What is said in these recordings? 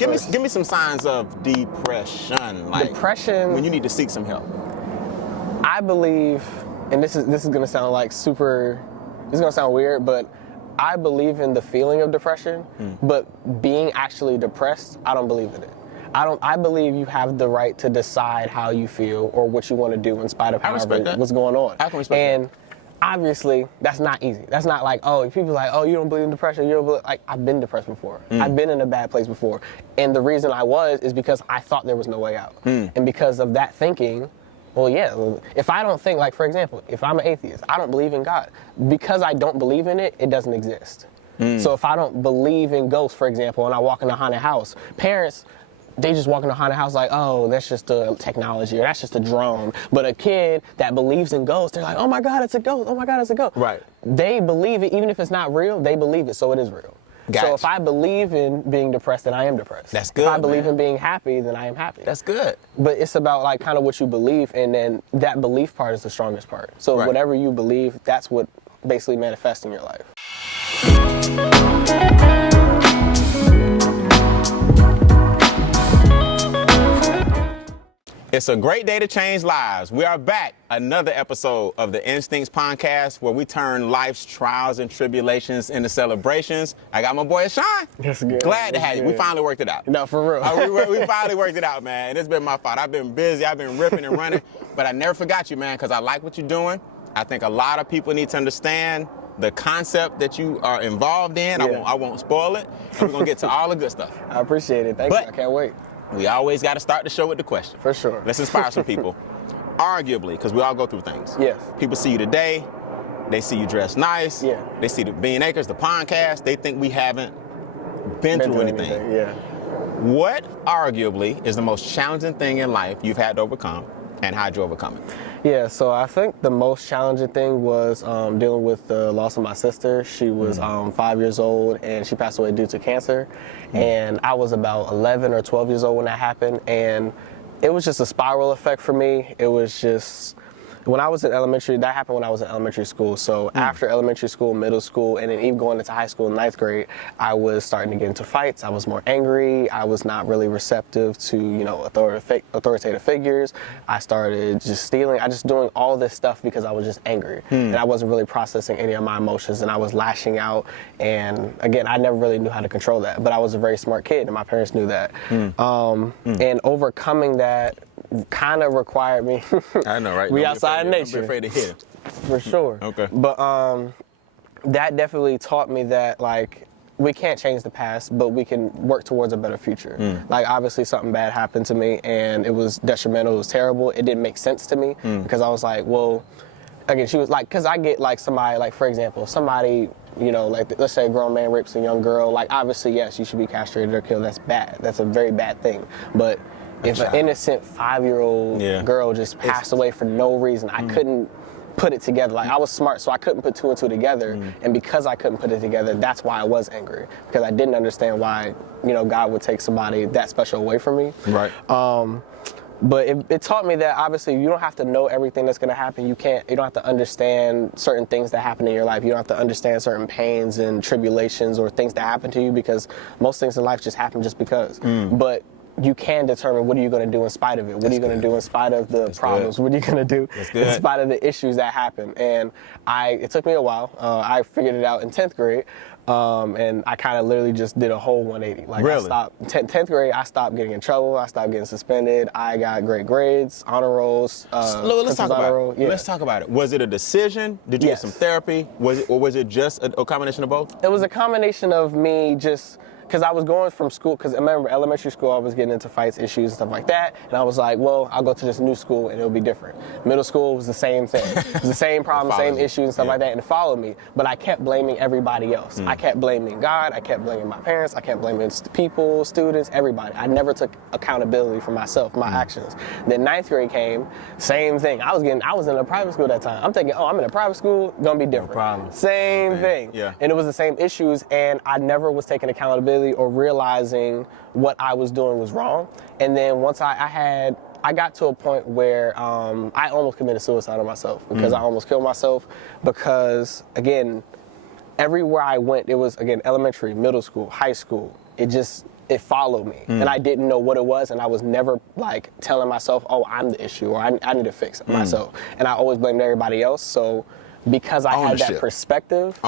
Give me some signs of depression. Like depression. When you need to seek some help. I believe, and this is gonna sound like super. This is gonna sound weird, but I believe in the feeling of depression. But being actually depressed, I don't believe in it. I believe you have the right to decide how you feel or what you want to do in spite of what's going on. I can respect and that. Obviously, that's not easy. That's not like, oh, people are like, oh, you don't believe in depression. You don't believe, like, I've been depressed before. I've been in a bad place before. And the reason I was is because I thought there was no way out. And because of that thinking, well, yeah, if I don't think, like, for example, if I'm an atheist, I don't believe in God. Because I don't believe in it, it doesn't exist. So if I don't believe in ghosts, for example, and I walk in a haunted house, parents, they just walk in a haunted house like, oh, that's just a technology or that's just a drone. But a kid that believes in ghosts, they're like, oh my God, it's a ghost. Oh my God, it's a ghost. Right. They believe it, even if it's not real, they believe it, so it is real. Gotcha. So if I believe in being depressed, then I am depressed. That's good, If I believe in being happy, then I am happy. That's good. But it's about like kind of what you believe, and then that belief part is the strongest part. So whatever you believe, that's what basically manifests in your life. It's a great day to change lives. We are back, another episode of the Instincts Pondcast, where we turn life's trials and tribulations into celebrations. I got my boy Ashon. That's good. Glad to have you. We finally worked it out. No, for real. We finally worked it out, man. And it's been my fault. I've been busy. I've been ripping and running. But I never forgot you, man, because I like what you're doing. I think a lot of people need to understand the concept that you are involved in. Yeah. I won't spoil it. And we're going to get to all the good stuff. I appreciate it. Thank you. I can't wait. We always got to start the show with the question. For sure. Let's inspire some people. Arguably, because we all go through things. Yes. People see you today. They see you dressed nice. Yeah. They see the Bean Acres, the podcast. They think we haven't been through anything. Yeah. What arguably is the most challenging thing in life you've had to overcome, and how'd you overcome it? Yeah, so I think the most challenging thing was dealing with the loss of my sister. She was 5 years old, and she passed away due to cancer. And I was about 11 or 12 years old when that happened, and it was just a spiral effect for me. It was just, when I was in elementary, that happened when I was in elementary school. So after elementary school, middle school, and then even going into high school in 9th grade, I was starting to get into fights. I was more angry. I was not really receptive to, authoritative figures. I started just stealing. I just doing all this stuff because I was just angry. And I wasn't really processing any of my emotions, and I was lashing out. And again, I never really knew how to control that, but I was a very smart kid, and my parents knew that. And overcoming that kind of required me. I know, right? We outside in nature. Don't be afraid to hit. For sure. Okay. But that definitely taught me that, like, we can't change the past, but we can work towards a better future. Like, obviously something bad happened to me, and it was detrimental, it was terrible. It didn't make sense to me because I was like, well, again, she was like, because I get like somebody, like, for example, somebody, like, let's say a grown man rapes a young girl, like, obviously, yes, you should be castrated or killed. That's bad. That's a very bad thing. But if an innocent 5-year-old girl just passed away for no reason, I couldn't put it together. Like, I was smart, so I couldn't put 2 and 2 together. And because I couldn't put it together, that's why I was angry. Because I didn't understand why, God would take somebody that special away from me. Right. But it taught me that obviously you don't have to know everything that's going to happen. You don't have to understand certain things that happen in your life. You don't have to understand certain pains and tribulations or things that happen to you, because most things in life just happen just because. But you can determine, what are you going to do in spite of it? What are you going to do in spite of the problems? What are you going to do in spite of the issues that happen? And it took me a while. I figured it out in 10th grade. And I kind of literally just did a whole 180. Like, really? I stopped 10th grade. I stopped getting in trouble. I stopped getting suspended. I got great grades, honor rolls. Let's talk about it. Yeah. Let's talk about it. Was it a decision? Did you get some therapy? Was it just a combination of both? It was a combination of me just, because I was going from school, because I remember elementary school, I was getting into fights, issues, and stuff like that. And I was like, well, I'll go to this new school and it'll be different. Middle school was the same thing. It was the same problem, same issues and stuff like that, and it followed me. But I kept blaming everybody else. I kept blaming God. I kept blaming my parents. I kept blaming people, students, everybody. I never took accountability for myself, my actions. Then 9th grade came, same thing. I was in a private school at that time. I'm thinking, I'm in a private school, gonna be different. No problem. Same thing. Yeah. And it was the same issues, and I never was taking accountability or realizing what I was doing was wrong. And then once I got to a point where I almost committed suicide on myself, because I almost killed myself, because, again, everywhere I went, it was, again, elementary, middle school, high school. It it followed me, and I didn't know what it was, and I was never like telling myself, oh, I'm the issue, or I need to fix myself, and I always blamed everybody else. So because I had that perspective,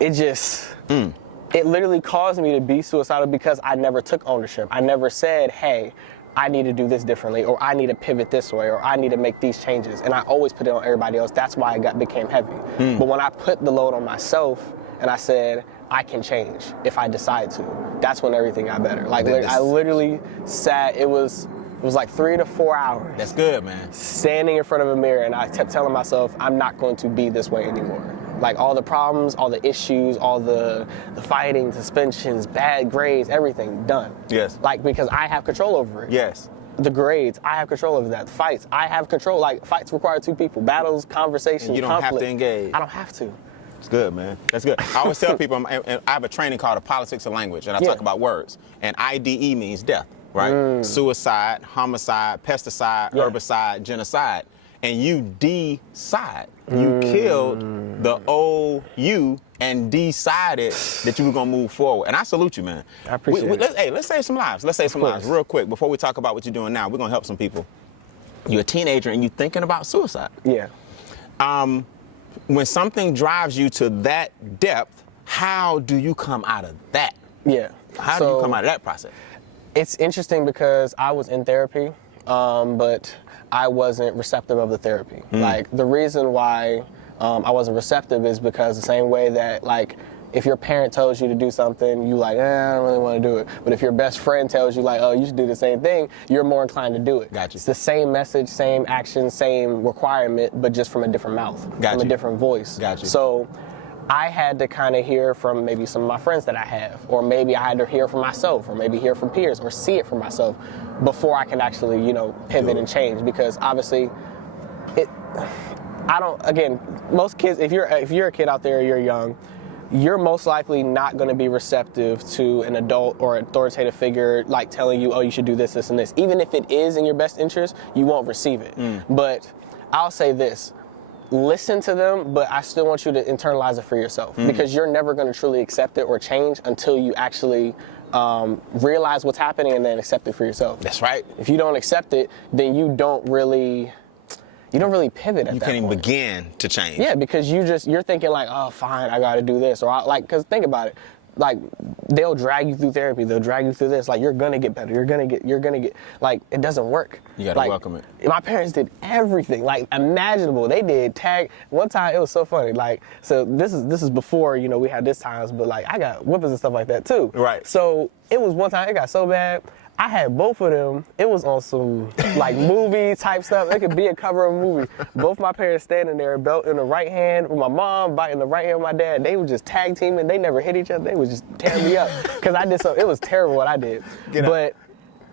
it just it literally caused me to be suicidal because I never took ownership. I never said, hey, I need to do this differently, or I need to pivot this way, or I need to make these changes, and I always put it on everybody else. That's why it became heavy. But when I put the load on myself and I said, I can change if I decide to, that's when everything got better. Like I literally sat, it was like 3 to 4 hours. That's good, man. Standing in front of a mirror, and I kept telling myself, I'm not going to be this way anymore. Like all the problems, all the issues, all the fighting, suspensions, bad grades, everything done. Yes. Like because I have control over it. Yes. The grades, I have control over that. Fights, I have control. Like fights require 2 people. Battles, conversations, and you don't conflict. have to engage. I don't have to. It's good, man. That's good. I always tell people, I have a training called The Politics of Language, and I talk about words. And IDE means death, right? Suicide, homicide, pesticide, herbicide, genocide. And you decide. You killed the old you and decided that you were going to move forward. And I salute you, man. I appreciate it. Let's save some lives. Let's save some lives real quick before we talk about what you're doing now. We're going to help some people. You're a teenager and you're thinking about suicide. Yeah. When something drives you to that depth, how do you come out of that? Yeah. How do you come out of that process? It's interesting because I was in therapy, but I wasn't receptive of the therapy. Like the reason why I wasn't receptive is because the same way that like if your parent tells you to do something, you like, I don't really want to do it. But if your best friend tells you like, oh, you should do the same thing, you're more inclined to do it. Gotcha. It's the same message, same action, same requirement, but just from a different mouth, from a different voice. Gotcha. So I had to kind of hear from maybe some of my friends that I have, or maybe I had to hear from myself, or maybe hear from peers, or see it for myself before I can actually, pivot and change. Because obviously, most kids, if you're a kid out there, you're young, you're most likely not going to be receptive to an adult or authoritative figure like telling you, oh, you should do this, this, and this. Even if it is in your best interest, you won't receive it. But I'll say this. Listen to them, but I still want you to internalize it for yourself because you're never going to truly accept it or change until you actually realize what's happening and then accept it for yourself. That's right. If you don't accept it, then you don't really pivot at that point. You can't even begin to change. Yeah, because you're thinking like, oh, fine, I got to do this, or because think about it. Like they'll drag you through therapy, they'll drag you through this. Like you're gonna get better. You're gonna get. Like it doesn't work. You gotta welcome it. My parents did everything like imaginable. They did tag. One time it was so funny. Like so this is before we had this times, but like I got whippings and stuff like that too. Right. So it was one time it got so bad. I had both of them. It was on some like movie type stuff. It could be a cover of a movie. Both my parents standing there, belt in the right hand with my mom, biting the right hand with my dad. They were just tag teaming. They never hit each other. They was just tearing me up because I did so. It was terrible what I did. But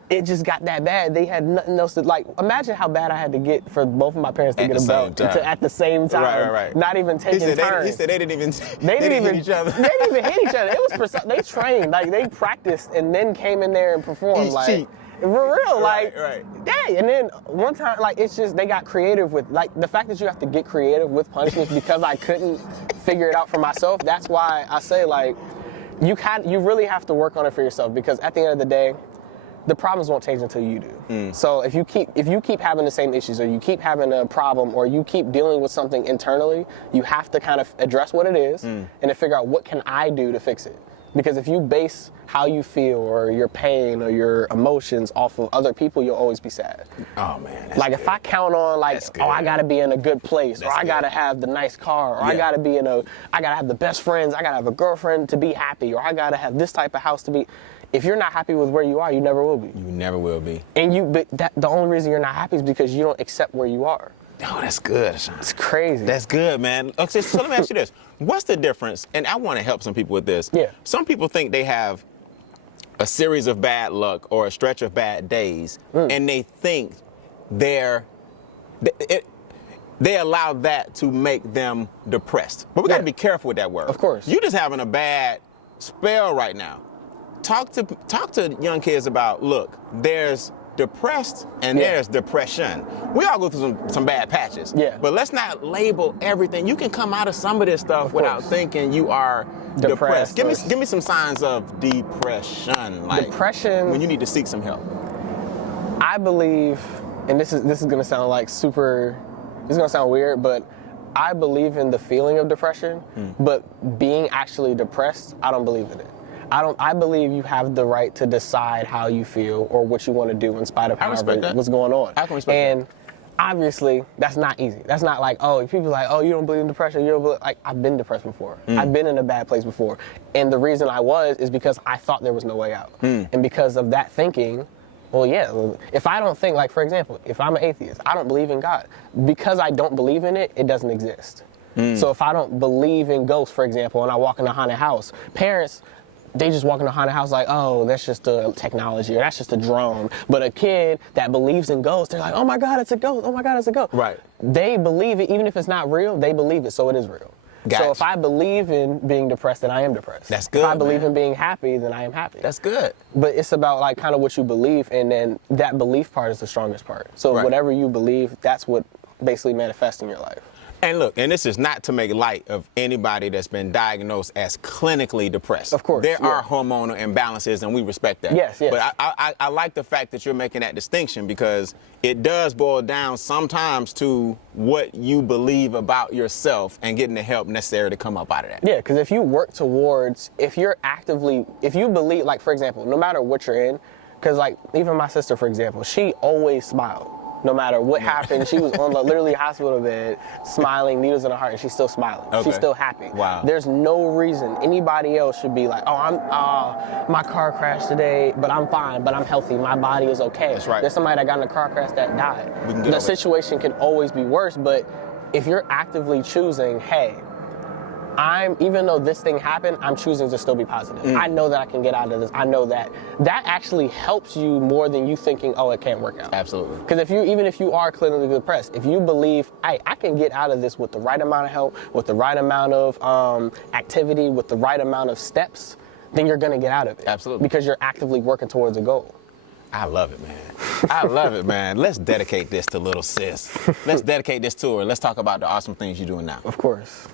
it just got that bad. They had nothing else to like. Imagine how bad I had to get for both of my parents to get a belt at the same time. Right. Not even taking turns. He said they didn't even. They didn't even hit each other. They didn't even hit each other. It was they trained, like they practiced, and then came in there and performed. Cheat. For real, right. dang. And then one time, like it's just they got creative with like the fact that you have to get creative with punishments because I couldn't figure it out for myself. That's why I say like you really have to work on it for yourself because at the end of the day, the problems won't change until you do. So if you keep having the same issues, or you keep having a problem, or you keep dealing with something internally, you have to kind of address what it is and then figure out what can I do to fix it. Because if you base how you feel or your pain or your emotions off of other people, you'll always be sad. Oh man. Like if I count on like, oh, I gotta be in a good place, or I gotta have the nice car, or I gotta have the best friends, I gotta have a girlfriend to be happy, or I gotta have this type of house to be. If you're not happy with where you are, you never will be. You never will be. And the only reason you're not happy is because you don't accept where you are. Oh, that's good, Ashon. It's crazy. That's good, man. Okay, so let me ask you this. What's the difference? And I want to help some people with this. Yeah. Some people think they have a series of bad luck or a stretch of bad days, and they think they allow that to make them depressed. But we got to be careful with that word. Of course. You're just having a bad spell right now. Talk to young kids about, look, there's depressed and Yeah. there's depression. We all go through some bad patches. Yeah. But let's not label everything. You can come out of some of this stuff without thinking you are depressed. Give me some signs of depression. Like Depression. when you need to seek some help. I believe, and this is going to sound like this is going to sound weird, but I believe in the feeling of depression, but being actually depressed, I don't believe in it. I believe you have the right to decide how you feel or what you want to do in spite of what's going on. I can respect and that. obviously, that's not easy. That's not like, oh, people are like, oh, you don't believe in depression. You don't believe, like, I've been depressed before. I've been in a bad place before. And the reason I was is because I thought there was no way out. And because of that thinking, well, yeah, if I don't think, like, for example, if I'm an atheist, I don't believe in God. Because I don't believe in it, it doesn't exist. So if I don't believe in ghosts, for example, and I walk in a haunted house, parents, they just walk in a haunted house like, oh, that's just a technology or that's just a drone. But a kid that believes in ghosts, they're like, oh my God, it's a ghost. Oh my God, it's a ghost. Right. They believe it, even if it's not real, they believe it, so it is real. Gotcha. So if I believe in being depressed, then I am depressed. That's good, If I believe man. in being happy, then I am happy. That's good. But it's about like kind of what you believe, and then that belief part is the strongest part. So Right. whatever you believe, that's what basically manifests in your life. And look, and this is not to make light of anybody that's been diagnosed as clinically depressed. Of course, There yeah. are hormonal imbalances, and we respect that. Yes, yes. But I like the fact that you're making that distinction, because it does boil down sometimes to what you believe about yourself and getting the help necessary to come up out of that. Yeah, because if you work towards, if you believe, like, for example, no matter what you're in, because like even my sister, for example, she always smiled. No matter what happened, she was on the literally hospital bed, smiling, needles in her heart, and she's still smiling. Okay. She's still happy. Wow. There's no reason anybody else should be like, oh, my car crashed today, but I'm fine, but I'm healthy, my body is okay. That's right. There's somebody that got in a car crash that died. We can get The over it. situation can always be worse, but if you're actively choosing, hey, even though this thing happened, I'm choosing to still be positive. I know that I can get out of this. I know that actually helps you more than you thinking, oh, it can't work out. Absolutely. Because even if you are clinically depressed, if you believe, hey, I can get out of this with the right amount of help, with the right amount of activity, with the right amount of steps, then you're going to get out of it. Absolutely. Because you're actively working towards a goal. I love it, man. I love it, man. Let's dedicate this to little sis. Let's dedicate this to her. Let's talk about the awesome things you're doing now. Of course.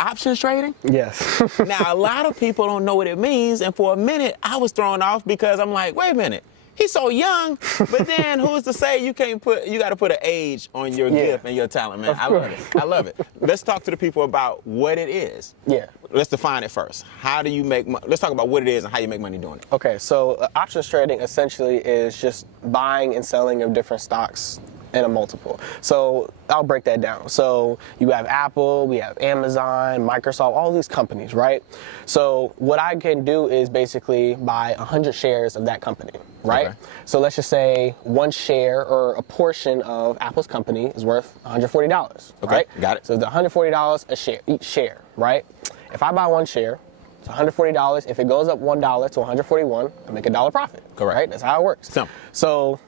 Options trading? Yes. Now, a lot of people don't know what it means, and for a minute, I was thrown off because I'm like, wait a minute, he's so young, but then who's to say you got to put an age on your gift and your talent, man. I love it. I love it. Let's talk to the people about what it is. Yeah. Let's define it first. How do you make money? Let's talk about what it is and how you make money doing it. Okay, so options trading essentially is just buying and selling of different stocks in a multiple. So I'll break that down. So you have Apple, we have Amazon, Microsoft, all these companies, right? So what I can do is basically buy 100 shares of that company, right? Okay. So let's just say one share or a portion of Apple's company is worth $140, Okay, right? got it. So the $140 a share, each share, right? If I buy one share, it's $140. If it goes up $1 to $141, I make $1 profit. Correct. Right? That's how it works. Simple. So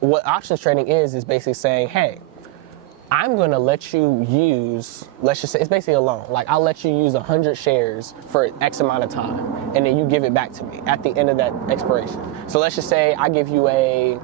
what options trading is basically saying, hey, I'm going to let you use, let's just say, it's basically a loan. Like, I'll let you use 100 shares for X amount of time, and then you give it back to me at the end of that expiration. So let's just say I give you a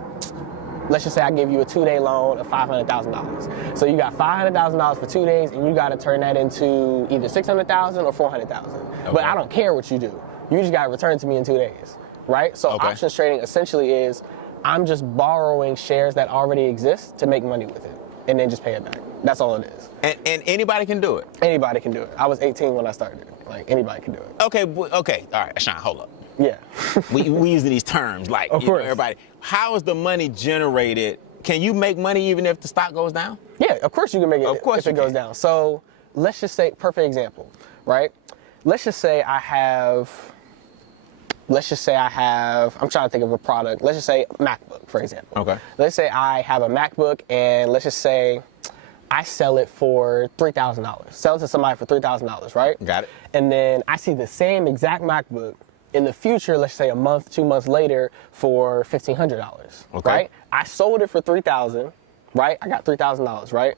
2-day loan of $500,000. So you got $500,000 for 2 days, and you got to turn that into either $600,000 or $400,000. Okay. But I don't care what you do. You just got to return it to me in 2 days, right? So Okay. options trading essentially is I'm just borrowing shares that already exist to make money with it, and then just pay it back. That's all it is. And anybody can do it. Anybody can do it. I was 18 when I started. Like, anybody can do it. Okay. All right, Ashon, hold up. Yeah. we using these terms like Of course. everybody. How is the money generated? Can you make money even if the stock goes down? Yeah, of course you can make it Of course if it you goes can. down. So let's just say, perfect example, right? Let's just say I'm trying to think of a product. Let's just say MacBook, for example. Okay. Let's say I have a MacBook, and let's just say I sell it for $3,000. Sell it to somebody for $3,000, right? Got it. And then I see the same exact MacBook in the future, let's say a month, 2 months later, for $1,500, Okay. right? I sold it for $3,000, right? I got $3,000, right?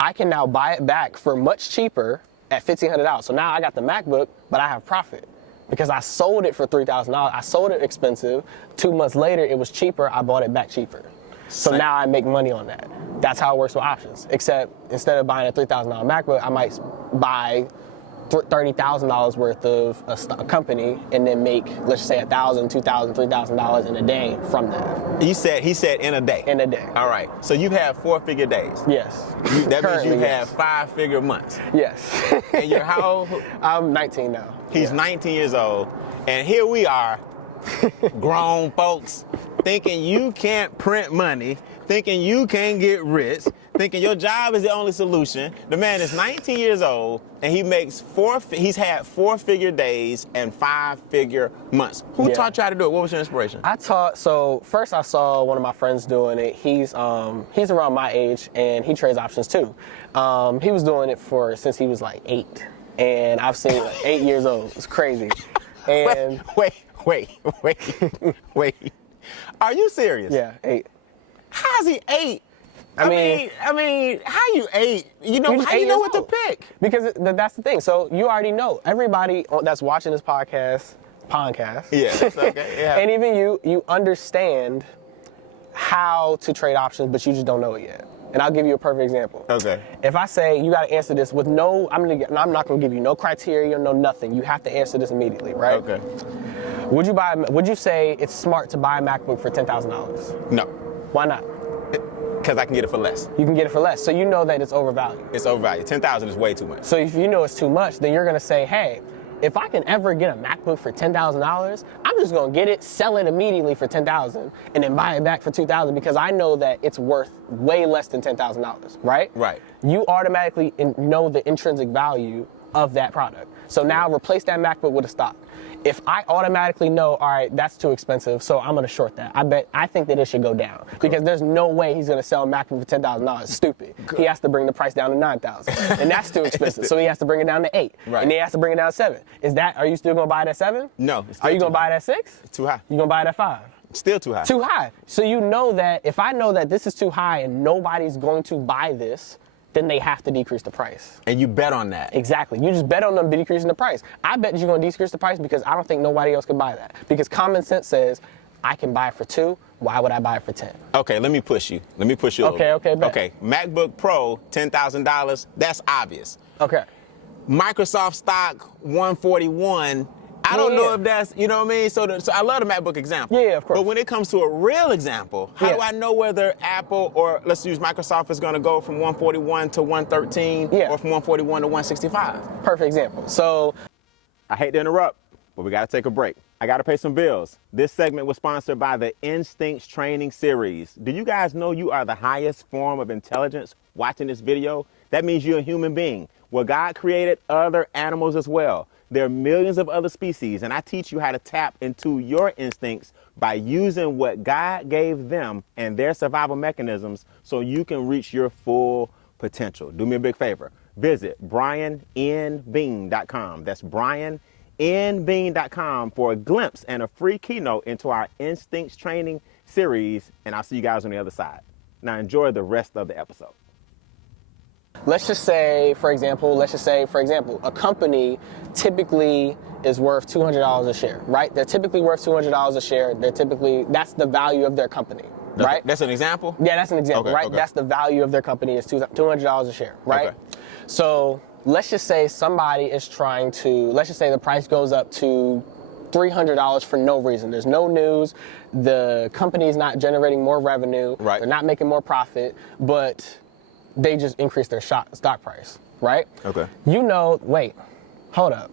I can now buy it back for much cheaper at $1,500. So now I got the MacBook, but I have profit. because I sold it for $3,000. I sold it expensive. 2 months later, it was cheaper. I bought it back cheaper. So now I make money on that. That's how it works with options. Except instead of buying a $3,000 MacBook, I might buy $30,000 worth of a company and then make, let's say, $1,000, $2,000, $3,000 in a day from that. He said in a day. In a day. All right. So you've had 4-figure days. Yes. That means you have 5-figure months. Yes. And you're how old? I'm 19 now. He's 19 years old, and here we are, grown folks, thinking you can't print money, thinking you can't get rich, thinking your job is the only solution. The man is 19 years old, and he's had 4-figure days and 5-figure months. Who taught you how to do it? What was your inspiration? So first I saw one of my friends doing it. He's around my age, and he trades options too. He was doing it since he was like 8. And I've seen 8 years old. It's crazy. And wait. Are you serious? Yeah, 8. How's he 8? I mean, how you 8? You know, how you know what to pick? Because that's the thing. So you already know. Everybody that's watching this Pondcast. Yeah, okay. Yeah. And even you understand how to trade options, but you just don't know it yet. And I'll give you a perfect example. Okay. If I say you got to answer this with I'm not going to give you no criteria, no nothing. You have to answer this immediately, right? Okay. Would you say it's smart to buy a MacBook for $10,000? No. Why not? Because I can get it for less. You can get it for less. So you know that it's overvalued. It's overvalued. $10,000 is way too much. So if you know it's too much, then you're going to say, hey, if I can ever get a MacBook for $10,000, I'm just going to get it, sell it immediately for $10,000, and then buy it back for $2,000 because I know that it's worth way less than $10,000, right? Right. You automatically know the intrinsic value of that product. So now replace that MacBook with a stock. If I automatically know, all right, that's too expensive, so I'm going to short that. I think that it should go down because there's no way he's going to sell a MacBook for $10,000. It's stupid. He has to bring the price down to $9,000, and that's too expensive. So he has to bring it down to $8,000, right. And he has to bring it down to $7,000. Are you still going to buy it at $7,000? No. Are you going to buy it at $6,000? It's too high. You going to buy it at $5,000? Still too high. Too high. So you know that if I know that this is too high and nobody's going to buy this, then they have to decrease the price. And you bet on that. Exactly. You just bet on them decreasing the price. I bet you're going to decrease the price because I don't think nobody else can buy that. Because common sense says, I can buy it for $2. Why would I buy it for $10? Okay, let me push you. a little bit. Okay, bet. Okay, MacBook Pro, $10,000. That's obvious. Okay. Microsoft stock, $141. I don't know if that's, you know what I mean? So I love the MacBook example. Yeah, of course. But when it comes to a real example, how do I know whether Apple or let's use Microsoft is going to go from 141 to 113 or from 141 to 165? Perfect example. So I hate to interrupt, but we got to take a break. I got to pay some bills. This segment was sponsored by the Instincts Training Series. Do you guys know you are the highest form of intelligence watching this video? That means you're a human being. Well, God created other animals as well. There are millions of other species, and I teach you how to tap into your instincts by using what God gave them and their survival mechanisms so you can reach your full potential. Do me a big favor. Visit briannbean.com. That's briannbean.com for a glimpse and a free keynote into our Instincts Training Series, and I'll see you guys on the other side. Now enjoy the rest of the episode. Let's just say, for example, a company typically is worth $200 a share, right? They're typically worth $200 a share. That's the value of their company, right? That's an example? Yeah, that's an example, right? Okay. That's the value of their company is $200 a share, right? Okay. So let's just say let's just say the price goes up to $300 for no reason. There's no news. The company's not generating more revenue. Right. They're not making more profit, but they just increased their stock price, right? Okay. Wait, hold up.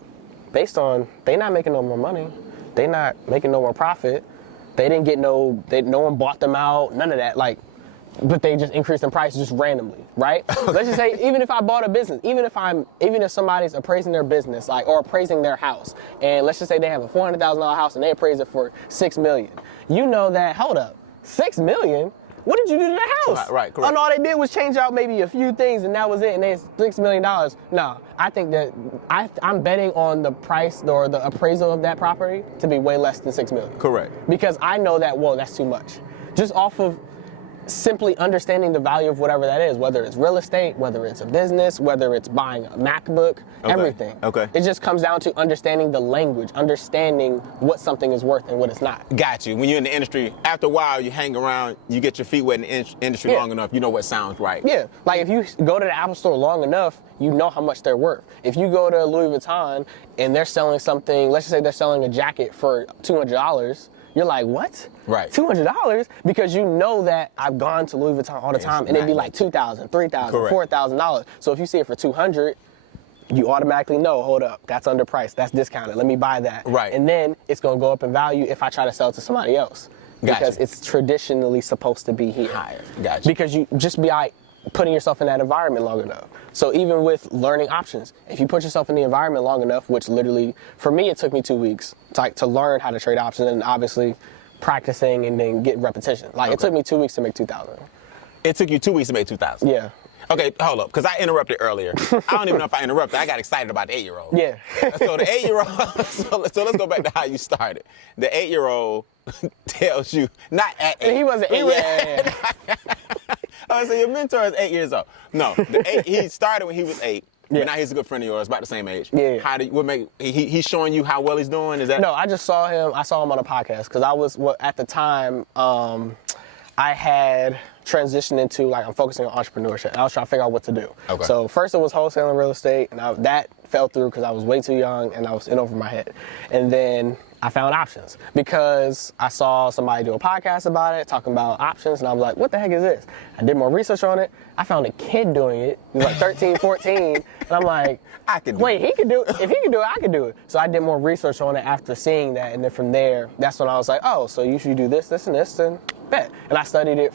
Based on, they not making no more money. They not making no more profit. They didn't get no one bought them out, none of that. But they just increased in price just randomly, right? Let's just say, even if I bought a business, even if somebody's appraising their business, or appraising their house, and let's just say they have a $400,000 house and they appraise it for $6 million. You know that, hold up, $6 million? What did you do to the house? Right, correct. And all they did was change out maybe a few things, and that was it, and they had $6 million. No, I think that I'm betting on the price or the appraisal of that property to be way less than $6 million. Correct. Because I know that, whoa, that's too much. Just off of simply understanding the value of whatever that is, whether it's real estate, whether it's a business, whether it's buying a MacBook, everything. Okay. It just comes down to understanding the language, understanding what something is worth and what it's not. Got you. When you're in the industry, after a while, you hang around, you get your feet wet in the industry long enough, you know what sounds right. Yeah, like if you go to the Apple store long enough, you know how much they're worth. If you go to Louis Vuitton and they're selling something, let's just say they're selling a jacket for $200, you're like, what? Right. $200? Because you know that I've gone to Louis Vuitton all the time, and it'd be like $2,000, $3,000, $4,000. So if you see it for $200, you automatically know, hold up, that's underpriced, that's discounted, let me buy that. Right. And then it's gonna go up in value if I try to sell it to somebody else. Because it's traditionally supposed to be here. Higher. Gotcha. Because you just be putting yourself in that environment long enough. So even with learning options, if you put yourself in the environment long enough, which literally, for me, it took me 2 weeks to learn how to trade options, and obviously practicing and then getting repetition. Like it took me 2 weeks to make 2,000. It took you 2 weeks to make 2,000? Yeah. Okay, hold up, because I interrupted earlier. I don't even know if I interrupted. I got excited about the 8-year-old. Yeah. So the 8-year-old, so let's go back to how you started. The 8-year-old tells you, not at 8. And he wasn't 8 yet. Oh, so your mentor is 8 years old. No, he started when he was 8. Yeah. But now he's a good friend of yours, about the same age. Yeah. He's showing you how well he's doing? Is that? No, I just saw him. I saw him on a podcast because I was, at the time, I had transitioned into, I'm focusing on entrepreneurship. And I was trying to figure out what to do. Okay. So first it was wholesaling real estate, and that fell through because I was way too young and I was in over my head. And then I found options because I saw somebody do a podcast about it, talking about options, and I was like, what the heck is this? I did more research on it. I found a kid doing it. He was like 13, 14, and I'm like, wait, he could do it. If he could do it, I could do it. So I did more research on it after seeing that, and then from there, that's when I was like, oh, so you should do this, this, and this, and bet. And I studied it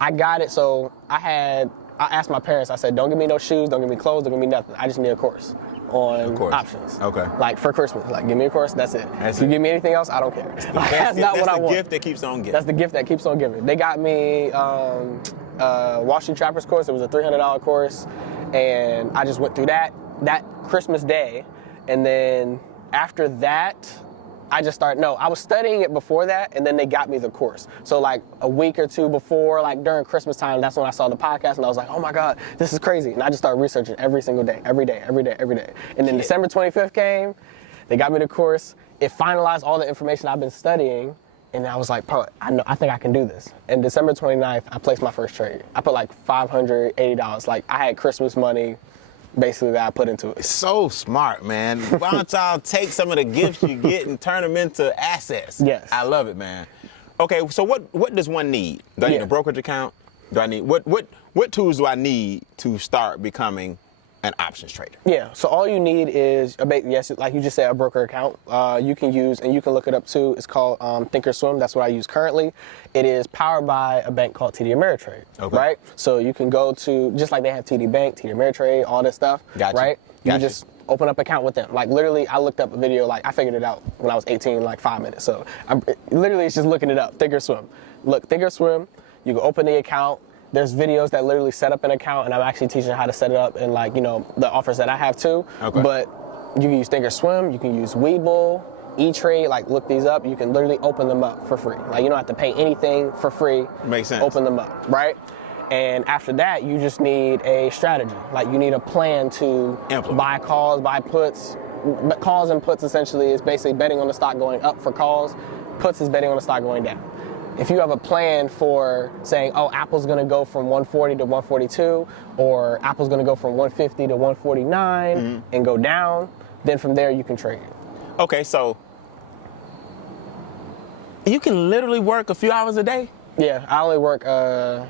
I got it, so I asked my parents, I said, don't give me no shoes, don't give me clothes, don't give me nothing. I just need a course on options. Okay. Like for Christmas, give me a course, that's it. If you give me anything else, I don't care. That's not what I want. That's the gift that keeps on giving. That's the gift that keeps on giving. They got me Wall Street Trappers course. It was a $300 course, and I just went through that Christmas day, and then after that, I was studying it before that, and then they got me the course. So a week or two before, during Christmas time, that's when I saw the podcast, and I was like, oh my God, this is crazy. And I just started researching every single day, every day. And then December 25th came, they got me the course. It finalized all the information I've been studying, and I was like, bro, I think I can do this. And December 29th, I placed my first trade. I put $580. I had Christmas money, basically, that I put into it. So smart, man. Why don't y'all take some of the gifts you get and turn them into assets? Yes. I love it, man. Okay, so what does one need? Do I need a brokerage account? Do I need what tools do I need to start becoming an options trader? Yeah, so all you need is, yes, like you just said, a broker account. You can use, and you can look it up too, it's called Thinkorswim. That's what I use currently. It is powered by a bank called TD Ameritrade, right? So you can go to, just like they have TD Bank, TD Ameritrade, all this stuff, right? You just open up an account with them. Literally, I looked up a video, I figured it out when I was 18 in 5 minutes. So literally, it's just looking it up, Thinkorswim. Look, Thinkorswim, you can open the account. There's videos that literally set up an account, and I'm actually teaching how to set it up, and the offers that I have too. Okay. But you can use Thinkorswim, you can use Webull, E-Trade, look these up. You can literally open them up for free. You don't have to pay anything for free. Makes sense. Open them up, right? And after that, you just need a strategy. You need a plan to buy calls, buy puts. But calls and puts essentially is basically betting on the stock going up for calls. Puts is betting on the stock going down. If you have a plan for saying, oh, Apple's going to go from 140 to 142, or Apple's going to go from 150 to 149 and go down, then from there you can trade. Okay, so you can literally work a few hours a day? Yeah, I only work an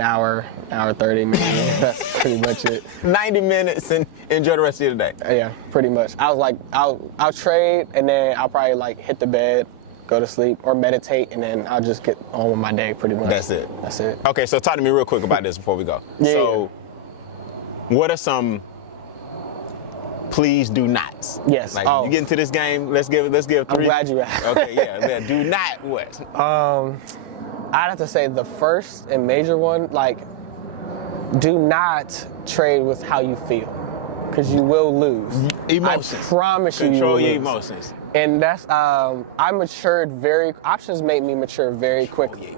hour 30 minutes. That's pretty much it. 90 minutes and enjoy the rest of your day. Yeah, pretty much. I was I'll trade, and then I'll probably hit the bed, go to sleep, or meditate, and then I'll just get on with my day pretty much. That's it. Okay, so talk to me real quick about this before we go. What are some please do nots? Yes. You get into this game, let's give 3. I'm glad you asked. Okay, yeah. Do not what? I'd have to say the first and major one, do not trade with how you feel, because you will lose. Emotions. I promise you. Control your emotions. And that's, options made me mature very quickly.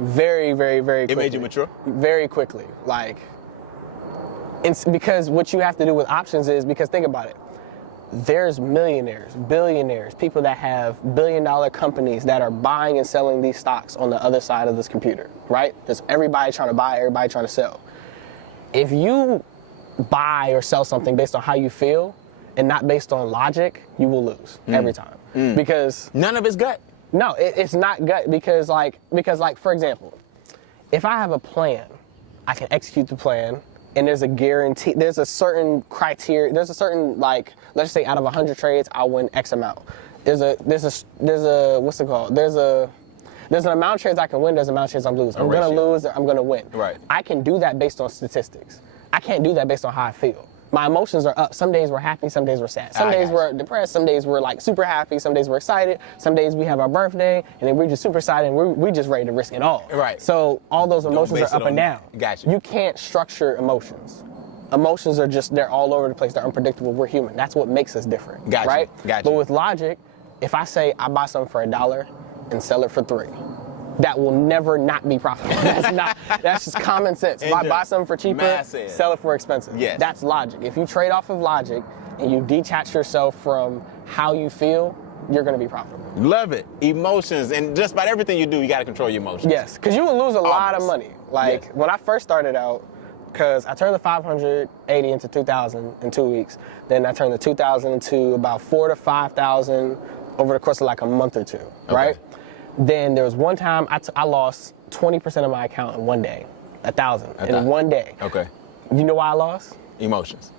Very, very, very quickly. It made you mature? Very quickly. Like, it's because what you have to do with options is, because think about it, there's millionaires, billionaires, people that have billion-dollar companies that are buying and selling these stocks on the other side of this computer, right? There's everybody trying to buy, everybody trying to sell. If you buy or sell something based on how you feel and not based on logic, you will lose every time. Because none of it's gut. no, it's not gut, because for example, if I have a plan, I can execute the plan, and there's a guarantee, there's a certain criteria, there's a certain, like, let's say out of 100 trades, I'll win X amount. There's an amount of trades I can win, there's an amount of trades I'm losing. I'm gonna lose, or I'm gonna win. Right. I can do that based on statistics. I can't do that based on how I feel. My emotions are up. Some days we're happy, some days we're sad. Some days we're depressed, some days we're like super happy, some days we're excited, some days we have our birthday, and then we're just super excited and we're just ready to risk it all. Right. So all those emotions are up and down. Gotcha. You can't structure emotions. Emotions are just, they're all over the place, they're unpredictable, we're human. That's what makes us different. Gotcha. Right? Gotcha. But with logic, if I say I buy something for $1 and sell it for $3, that will never not be profitable. That's just common sense. If I buy something for cheaper, sell it for expensive. Yes. That's logic. If you trade off of logic and you detach yourself from how you feel, you're gonna be profitable. Love it. Emotions, and just about everything you do, you gotta control your emotions. Yes, because you will lose a lot of money. Like, when I first started out, because I turned the 580 into 2,000 in 2 weeks. Then I turned the 2,000 into about 4,000 to 5,000 over the course of like a month or two, right? Then there was one time I lost 20% of my account in one day, 1,000 in one day. Okay. You know why I lost? Emotions.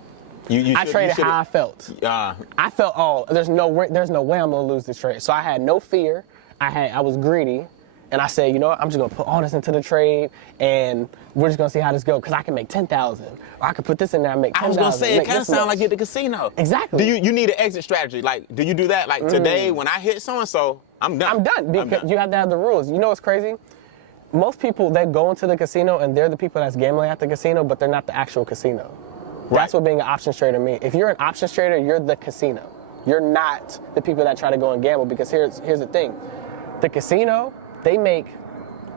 I traded how I felt. I felt, oh, there's no way I'm gonna lose this trade. So I had no fear. I was greedy. And I said, you know what, I'm just gonna put all this into the trade, and we're just gonna see how this goes, because I can make 10,000, or I could put this in there and make 10,000. I was gonna say, it kind of sounds like you're at the casino. Exactly. You need an exit strategy? Like, do you do that? Like, today, when I hit so-and-so, I'm done. I'm done, because you have to have the rules. You know what's crazy? Most people, they go into the casino, and they're the people that's gambling at the casino, but they're not the actual casino. That's what being an options trader means. If you're an options trader, you're the casino. You're not the people that try to go and gamble, because here's the thing. The casino, they make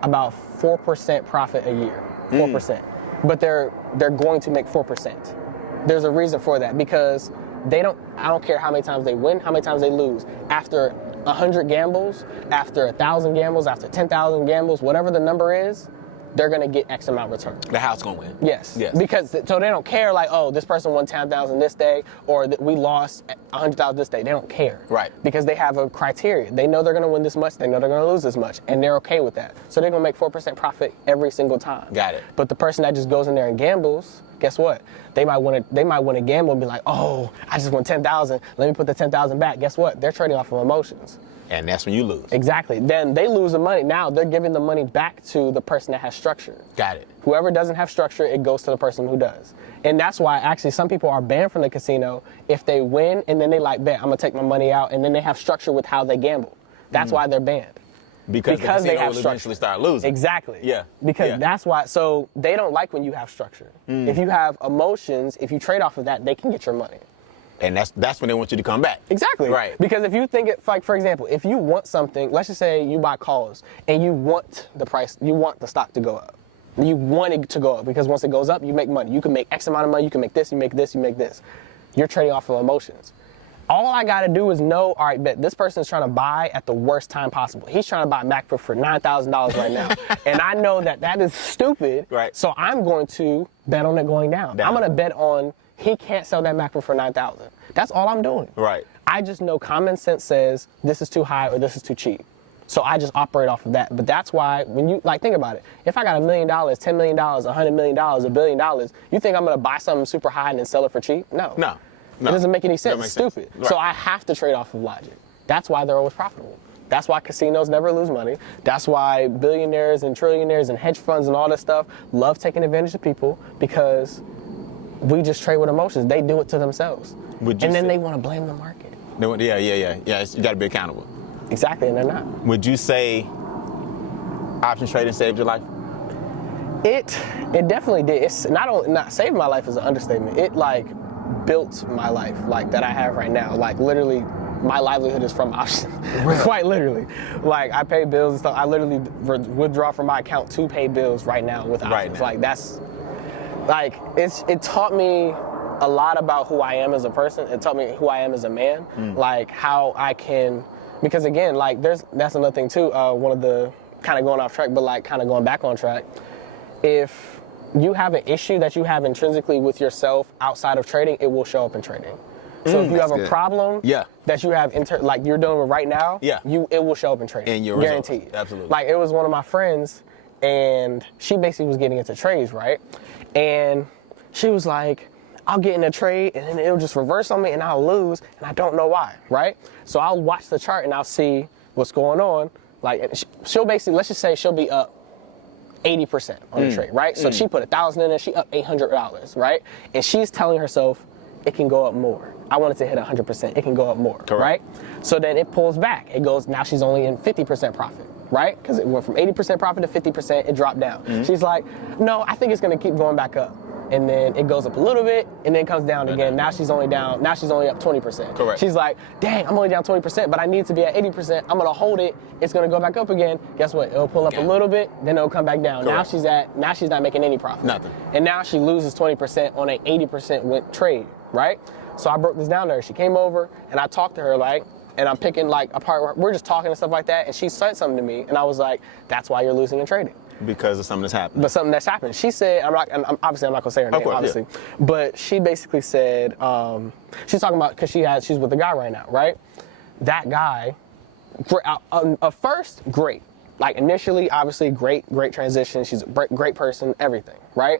about 4% profit a year, 4%. But they're going to make 4%. There's a reason for that, because I don't care how many times they win, how many times they lose. After 100 gambles, after 1,000 gambles, after 10,000 gambles, whatever the number is, they're gonna get X amount return. The house gonna win. Yes. Because, so they don't care like, oh, this person won 10,000 this day, or that we lost 100,000 this day. They don't care. Right. Because they have a criteria. They know they're gonna win this much, they know they're gonna lose this much, and they're okay with that. So they're gonna make 4% profit every single time. Got it. But the person that just goes in there and gambles, guess what? They might want to gamble and be like, oh, I just won 10,000, let me put the 10,000 back. Guess what? They're trading off of emotions. And that's when you lose. Exactly. Then they lose the money. Now they're giving the money back to the person that has structure. Got it. Whoever doesn't have structure, it goes to the person who does. And that's why actually some people are banned from the casino if they win and then they like, bet, I'm going to take my money out, and then they have structure with how they gamble. That's why they're banned. Because the casino will eventually start losing. Exactly. Yeah. Because that's why, so they don't like when you have structure. If you have emotions, if you trade off of that, they can get your money. And that's when they want you to come back. Exactly. Right. Because if you think it, like, for example, if you want something, let's just say you buy calls and you want the price, you want the stock to go up. You want it to go up, because once it goes up, you make money. You can make X amount of money, you can make this, you make this, you make this. You're trading off of emotions. All I gotta do is know, all right, bet this person's trying to buy at the worst time possible. He's trying to buy a MacBook for $9,000 right now. And I know that is stupid. Right. So I'm going to bet on it going down. I'm gonna bet on he can't sell that MacBook for $9,000. That's all I'm doing. Right. I just know common sense says this is too high or this is too cheap. So I just operate off of that. But that's why when you, like, think about it. If I got $1 million, $10 million, $100 million, $1 billion, you think I'm gonna buy something super high and then sell it for cheap? No. No. It doesn't make any sense. It's stupid. Right. So I have to trade off of logic. That's why they're always profitable. That's why casinos never lose money. That's why billionaires and trillionaires and hedge funds and all this stuff love taking advantage of people, because we just trade with emotions. They do it to themselves. And then they want to blame the market. Yeah. You got to be accountable. Exactly, and they're not. Would you say options trading saved your life? It definitely did. It's not saved my life is an understatement. It like built my life like that I have right now. Like literally my livelihood is from options, quite literally. Like I pay bills and stuff. I literally withdraw from my account to pay bills right now with options. Like that's, like it taught me a lot about who I am as a person. It taught me who I am as a man, like how I can, because again, like that's another thing too. One of the, kind of going off track, but like kind of going back on track. If you have an issue that you have intrinsically with yourself outside of trading, it will show up in trading. So if you have a problem that you have, like you're dealing with right now, it will show up in trading. And your guaranteed. Results. Absolutely. Like it was one of my friends, and she basically was getting into trades, right? And she was like, I'll get in a trade and then it'll just reverse on me and I'll lose and I don't know why, right? So I'll watch the chart and I'll see what's going on. Like she'll basically, let's just say she'll be up 80% on the trade, right? So she put $1,000 in and she up $800, right? And she's telling herself, it can go up more. I want it to hit 100%, it can go up more, right? So then it pulls back. It goes, now she's only in 50% profit, right? Because it went from 80% profit to 50%, it dropped down. She's like, no, I think it's gonna keep going back up. And then it goes up a little bit and then comes down again. Now she's only down, now she's only up 20%. Correct. She's like, dang, I'm only down 20%, but I need to be at 80%. I'm gonna hold it, it's gonna go back up again. Guess what? It'll pull up a little bit, then it'll come back down. Correct. Now she's not making any profit. Nothing. And now she loses 20% on an 80% trade, right? So I broke this down to her. She came over and I talked to her like, and I'm picking like apart, we're just talking and stuff like that, and she said something to me, and I was like, that's why you're losing in trading. Because of something that's happened. But something that's happened. She said, obviously I'm not gonna say her name, obviously. But she basically said, she's talking about, because she's with a guy right now, right? That guy, first, great. Like initially, obviously, great transition. She's a great person, everything, right?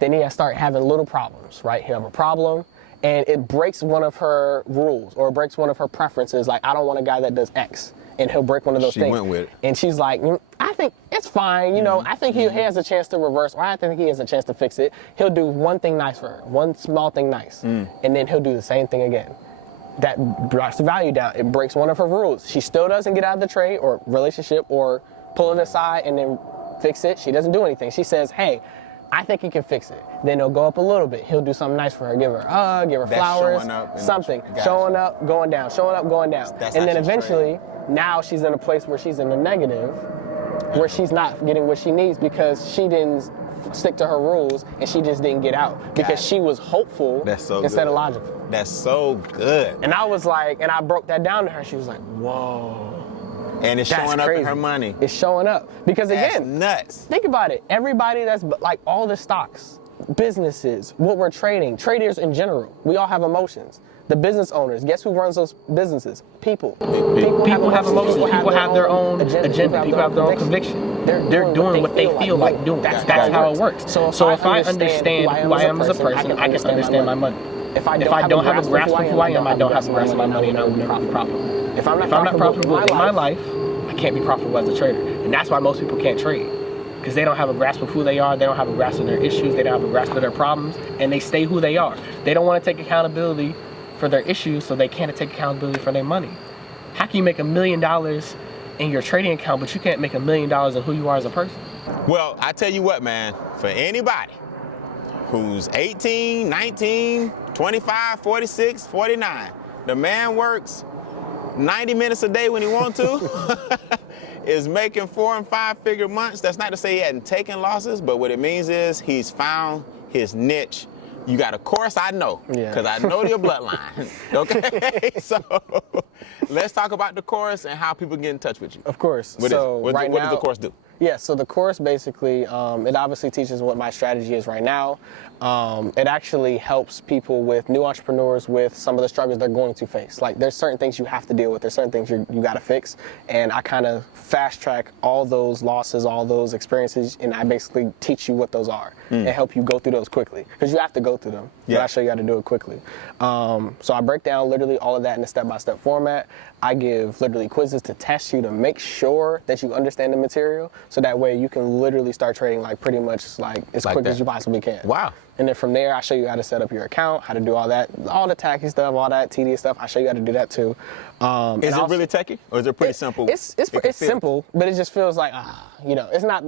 Then he has started having little problems, right? He'll have a problem, and it breaks one of her rules, or it breaks one of her preferences. Like, I don't want a guy that does X. And he'll break one of those things. She went with it. And she's like, I think it's fine, you know, I think he has a chance to reverse, or I think he has a chance to fix it. He'll do one thing nice for her, one small thing nice, and then he'll do the same thing again. That drops the value down. It breaks one of her rules. She still doesn't get out of the trade or relationship or pull it aside and then fix it. She doesn't do anything. She says, hey, I think he can fix it. Then he'll go up a little bit. He'll do something nice for her. Give her a hug, give her flowers, something. Showing up, going down, showing up, going down. And then eventually, now she's in a place where she's in the negative, where she's not getting what she needs because she didn't stick to her rules and she just didn't get out because she was hopeful instead of logical. That's so good. And I was like, and I broke that down to her. She was like, whoa. And it's showing up in her money. It's showing up. Because again, nuts. Think about it. Everybody that's like all the stocks, businesses, what we're trading, traders in general, we all have emotions. The business owners, guess who runs those businesses? People. People have emotions. People have their own agenda. People have their own conviction. They're doing what they feel like doing. That's how it works. So if I understand who I am as a person, I can understand my money. If I don't have a grasp of who I am, I don't have a grasp of my money, and I will never be profitable. If I'm not profitable in my life, I can't be profitable as a trader. And that's why most people can't trade. Because they don't have a grasp of who they are, they don't have a grasp of their issues, they don't have a grasp of their problems, and they stay who they are. They don't want to take accountability for their issues, so they can't take accountability for their money. How can you make $1 million in your trading account, but you can't make $1 million in who you are as a person? Well, I tell you what, man, for anybody who's 18, 19, 25, 46, 49, the man works 90 minutes a day when he wants to, is making 4- and 5-figure months. That's not to say he hadn't taken losses, but what it means is he's found his niche. You got a course, I know, because I know your bloodline, okay? So let's talk about the course and how people get in touch with you. Of course. What does the course do? Yeah, so the course basically, it obviously teaches what my strategy is right now. It actually helps people with new entrepreneurs with some of the struggles they're going to face. Like there's certain things you have to deal with, there's certain things you got to fix. And I kind of fast track all those losses, all those experiences, and I basically teach you what those are and help you go through those quickly. Because you have to go through them, but I show you how to do it quickly. So I break down literally all of that in a step-by-step format. I give literally quizzes to test you to make sure that you understand the material. so that way you can literally start trading like pretty much like as quick as you possibly can. Wow. And then from there, I show you how to set up your account, how to do all that, all the tacky stuff, all that tedious stuff. I show you how to do that too. Is it really techy, or is it pretty simple? It's simple, but it just feels like, it's not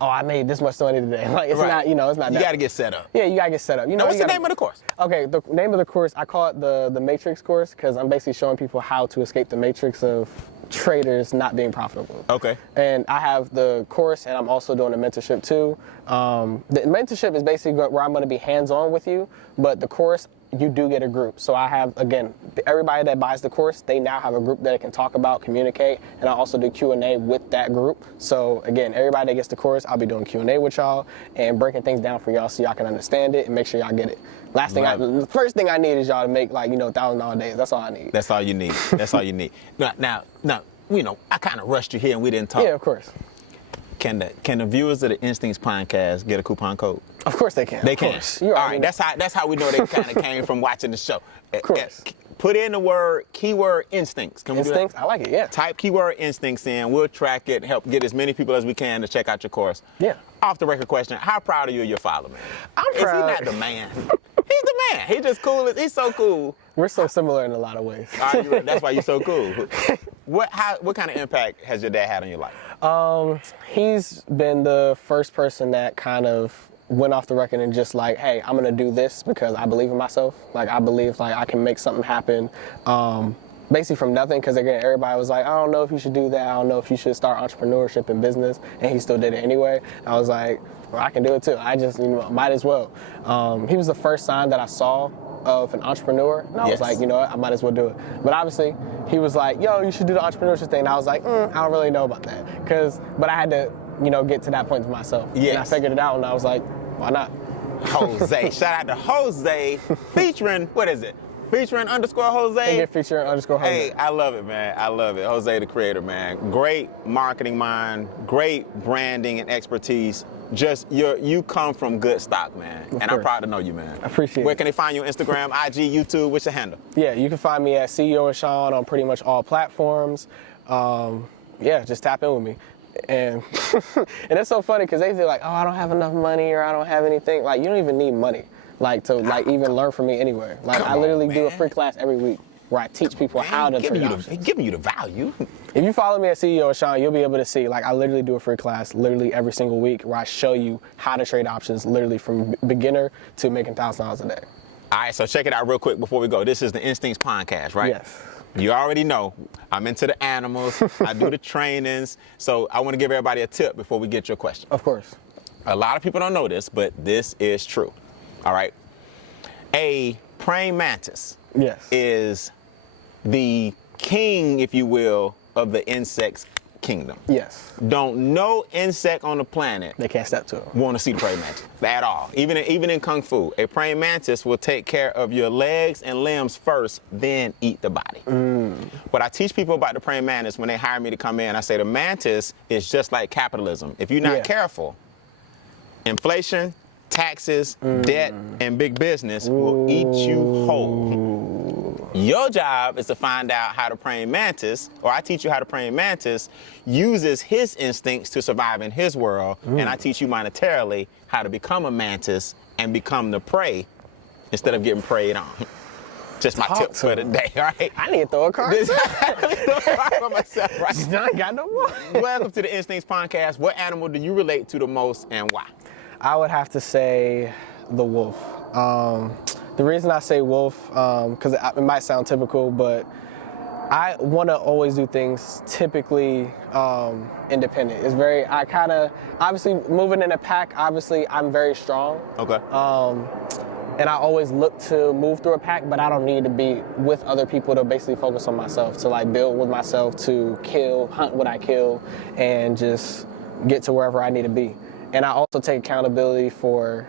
I made this much money today. Like, it's not, it's not that. You got to get set up. Yeah, you got to get set up. What's the name of the course? Okay, the name of the course, I call it the Matrix course, because I'm basically showing people how to escape the matrix of traders not being profitable. Okay. And I have the course, and I'm also doing a mentorship too. The mentorship is basically where I'm going to be hands-on with you, but the course, you do get a group. So I have, again, everybody that buys the course, they now have a group that they can talk about, communicate, and I also do Q&A with that group. So again, everybody that gets the course, I'll be doing Q&A with y'all and breaking things down for y'all so y'all can understand it and make sure y'all get it. The first thing I need is y'all to make $1,000 days. That's all I need. That's all you need. That's all you need. Now, I kind of rushed you here and we didn't talk. Yeah, of course. Can the viewers of the Instincts Pondcast get a coupon code? Of course they can. They can. All right, that's how we know they kind of came from watching the show. Of course. Put in the keyword instincts. Can we Instincts? do that? I like it, yeah. Type keyword instincts in. We'll track it, help get as many people as we can to check out your course. Yeah. Off the record question, how proud are you of your father, man? I'm proud. Is he not the man? He's the man. He's just cool. He's so cool. We're so similar in a lot of ways. That's why you're so cool. What kind of impact has your dad had on your life? He's been the first person that kind of went off the record and just like, hey, I'm gonna do this because I believe in myself. Like, I believe like I can make something happen. Basically from nothing, because again, everybody was like, I don't know if you should do that. I don't know if you should start entrepreneurship and business, and he still did it anyway. I was like, well, I can do it too. I just, might as well. He was the first sign that I saw of an entrepreneur, and I was like, you know what, I might as well do it. But obviously, he was like, yo, you should do the entrepreneurship thing. And I was like, I don't really know about that, but I had to, get to that point for myself. Yes. And I figured it out, and I was like, why not? Jose, shout out to Jose, featuring, what is it? Featuring _Jose. Featuring _Jose. Hey, I love it, man. I love it. Jose, the creator, man. Great marketing mind, great branding and expertise. Just you come from good stock, man. And I'm proud to know you, man. I appreciate it. Where can they find you on Instagram, IG, YouTube? What's your handle? Yeah, you can find me at CEO Ashon on pretty much all platforms. Just tap in with me. And and it's so funny because they feel like, oh, I don't have enough money or I don't have anything. Like, you don't even need money. Even learn from me anywhere. Like, I literally do a free class every week where I teach people how to trade options. Giving you the value. If you follow me at CEO Ashon, you'll be able to see, I literally do a free class literally every single week where I show you how to trade options literally from beginner to making $1,000 a day. All right, so check it out real quick before we go. This is the Instincts Pondcast, right? Yes. You already know I'm into the animals. I do the trainings. So I want to give everybody a tip before we get your question. Of course. A lot of people don't know this, but this is true. All right. A praying mantis is the king, if you will, of the insects kingdom. Yes. Don't no insect on the planet they can't step to it. Want to see the praying mantis at all. Even in Kung Fu, a praying mantis will take care of your legs and limbs first, then eat the body. What I teach people about the praying mantis when they hire me to come in, I say the mantis is just like capitalism. If you're not careful, inflation, taxes, debt, and big business will eat you whole. Your job is to find out how the praying mantis, or I teach you how the praying mantis uses his instincts to survive in his world, and I teach you monetarily how to become a mantis and become the prey instead of getting preyed on. Just my tip for the day, all right? I need to throw a card. For myself, right? I got no more. Welcome to the Instincts Pondcast. What animal do you relate to the most and why? I would have to say the wolf. The reason I say wolf, because it might sound typical, but I want to always do things typically independent. It's very, obviously moving in a pack, obviously I'm very strong. Okay. And I always look to move through a pack, but I don't need to be with other people to basically focus on myself, to build with myself, to hunt what I kill, and just get to wherever I need to be. And I also take accountability for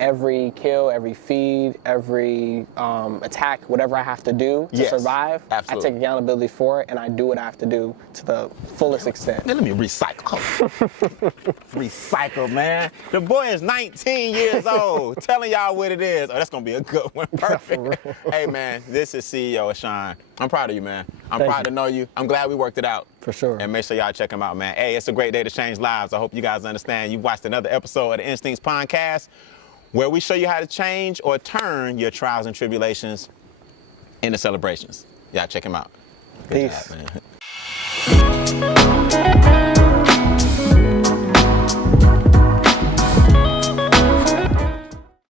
every kill, every feed, every attack, whatever I have to do to survive, absolutely. I take accountability for it, and I do what I have to do to the fullest extent. Let me recycle. Recycle, man. The boy is 19 years old, telling y'all what it is. Oh, that's going to be a good one. Perfect. Hey, man, this is CEO Ashon. I'm proud of you, man. I'm proud to know you. I'm glad we worked it out. For sure. And make sure y'all check him out, man. Hey, it's a great day to change lives. I hope you guys understand. You watched another episode of the Instincts Pondcast, where we show you how to change or turn your trials and tribulations into celebrations. Y'all check him out. Good Peace. job, man.